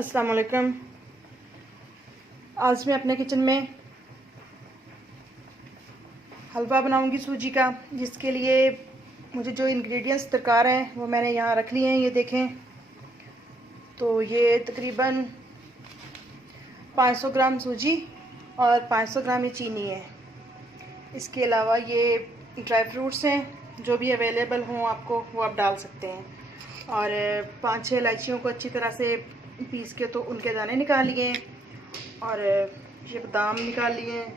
अस्सलाम वालेकुम। आज मैं अपने किचन में हलवा बनाऊंगी सूजी का, जिसके लिए मुझे जो इंग्रेडिएंट्स दरकार हैं वो मैंने यहाँ रख लिए हैं। ये देखें, तो ये तकरीबन 500 ग्राम सूजी और 500 ग्राम ये चीनी है। इसके अलावा ये ड्राई फ्रूट्स हैं, जो भी अवेलेबल हों आपको वो आप डाल सकते हैं। और 5-6 इलायचियों को अच्छी तरह से पीस के तो उनके दाने निकाल लिए हैं, और ये बादाम निकाल लिए हैं।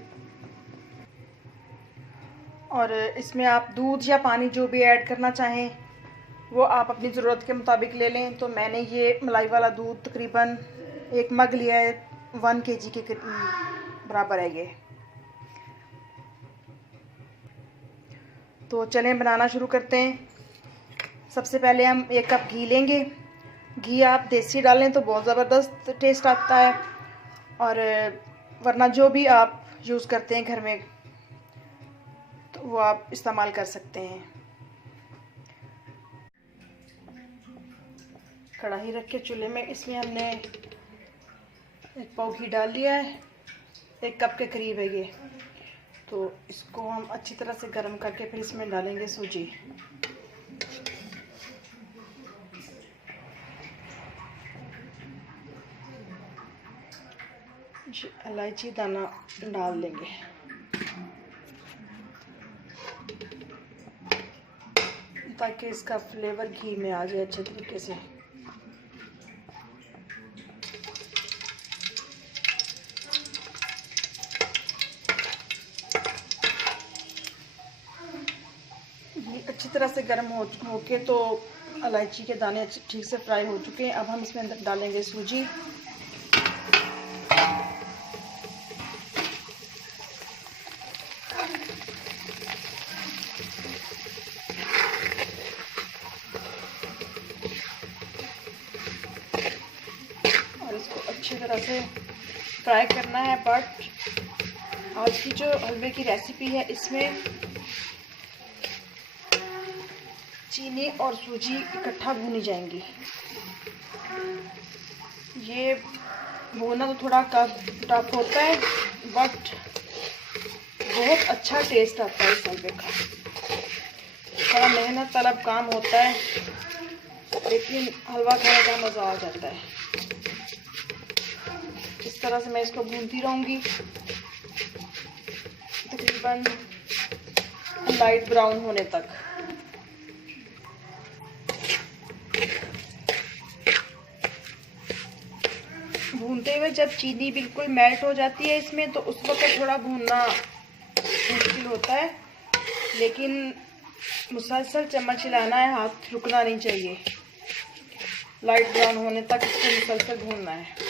और इसमें आप दूध या पानी जो भी ऐड करना चाहें वो आप अपनी ज़रूरत के मुताबिक ले लें। तो मैंने ये मलाई वाला दूध तकरीबन 1 मग लिया है, 1 kg के बराबर है ये। तो चलें बनाना शुरू करते हैं। सबसे पहले हम 1 कप घी लेंगे। घी आप देसी डालें तो बहुत ज़बरदस्त टेस्ट आता है, और वरना जो भी आप यूज़ करते हैं घर में तो वो आप इस्तेमाल कर सकते हैं। कढ़ाई रख के चूल्हे में इसमें हमने 1 पाव घी डाल लिया है। 1 कप के करीब है ये। तो इसको हम अच्छी तरह से गर्म करके फिर इसमें डालेंगे सूजी। इलायची दाना डाल देंगे। ताकि इसका फ्लेवर घी में आ जाए अच्छे तरीके से। घी अच्छी तरह से गर्म होके तो इलायची के दाने ठीक से फ्राई हो चुके हैं। अब हम इसमें अंदर डालेंगे सूजी। इसको अच्छी तरह से फ्राई करना है। बट आज की जो हलवे की रेसिपी है इसमें चीनी और सूजी इकट्ठा भूनी जाएंगी। ये भूनना तो थोड़ा टफ होता है, बट बहुत अच्छा टेस्ट आता है इस हलवे का। थोड़ा मेहनत तलब काम होता है, लेकिन हलवा खाने का मज़ा आ जाता है। इस तरह से मैं इसको भूनती रहूँगी तकरीबन लाइट ब्राउन होने तक। भूनते हुए जब चीनी बिल्कुल मेल्ट हो जाती है इसमें, तो उस वक्त थोड़ा भूनना मुश्किल होता है, लेकिन मुसलसल चम्मच हिलाना है, हाथ रुकना नहीं चाहिए। लाइट ब्राउन होने तक इसको मुसलसल भूनना है।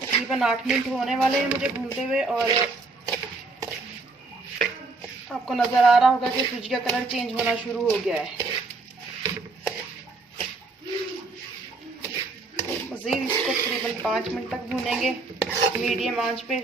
तकरीबन 8 मिनट होने वाले हैं मुझे भूनते हुए, और आपको नज़र आ रहा होगा कि सूजी का कलर चेंज होना शुरू हो गया है। मज़ीद इसको तकरीबन 5 मिनट तक भूनेंगे मीडियम आंच पे।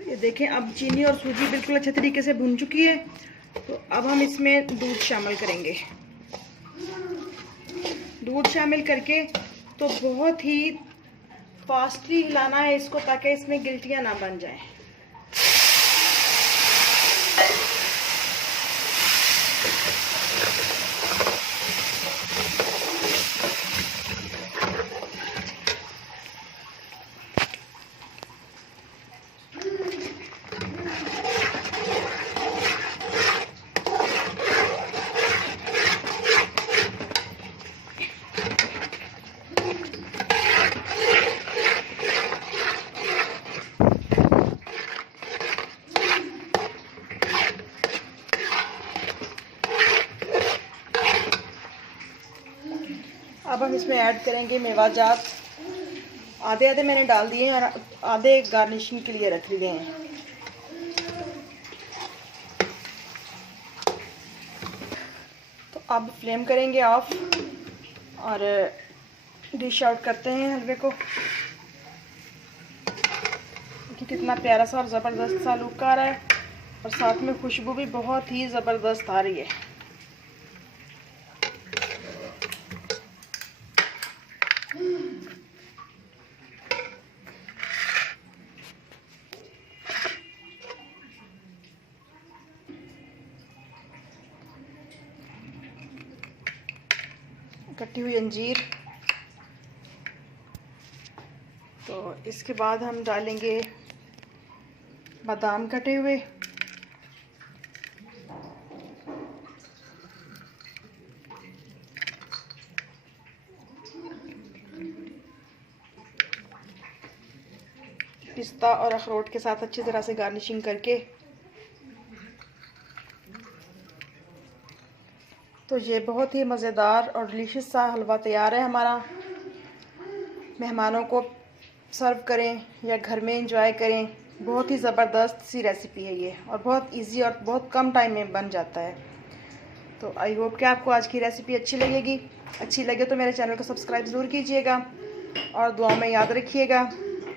ये देखें, अब चीनी और सूजी बिल्कुल अच्छे तरीके से भुन चुकी है। तो अब हम इसमें दूध शामिल करेंगे। दूध शामिल करके तो बहुत ही फास्टली हिलाना है इसको, ताकि इसमें गिल्टियाँ ना बन जाएं। हम इसमें ऐड करेंगे मेवाजात। आधे आधे मैंने डाल दिए हैं और आधे गार्निशिंग के लिए रख लिए हैं। तो अब फ्लेम करेंगे ऑफ और डिश आउट करते हैं हलवे को। कि कितना प्यारा सा और ज़बरदस्त सा लुक आ रहा है और साथ में खुशबू भी बहुत ही ज़बरदस्त आ रही है। कटी हुई अंजीर। तो इसके बाद हम डालेंगे बादाम कटे हुए, पिस्ता और अखरोट के साथ अच्छी तरह से गार्निशिंग करके। तो ये बहुत ही मज़ेदार और डिलीशियस सा हलवा तैयार है हमारा। मेहमानों को सर्व करें या घर में एंजॉय करें। बहुत ही ज़बरदस्त सी रेसिपी है ये और बहुत इजी और बहुत कम टाइम में बन जाता है। तो आई होप कि आपको आज की रेसिपी अच्छी लगेगी। अच्छी लगे तो मेरे चैनल को सब्सक्राइब ज़रूर कीजिएगा और दुआ में याद रखिएगा।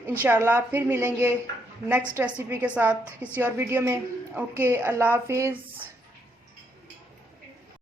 इंशाल्लाह फिर मिलेंगे नेक्स्ट रेसिपी के साथ किसी और वीडियो में। ओके, अल्लाह हाफिज़।